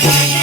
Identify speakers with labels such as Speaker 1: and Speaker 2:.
Speaker 1: yeah, yeah.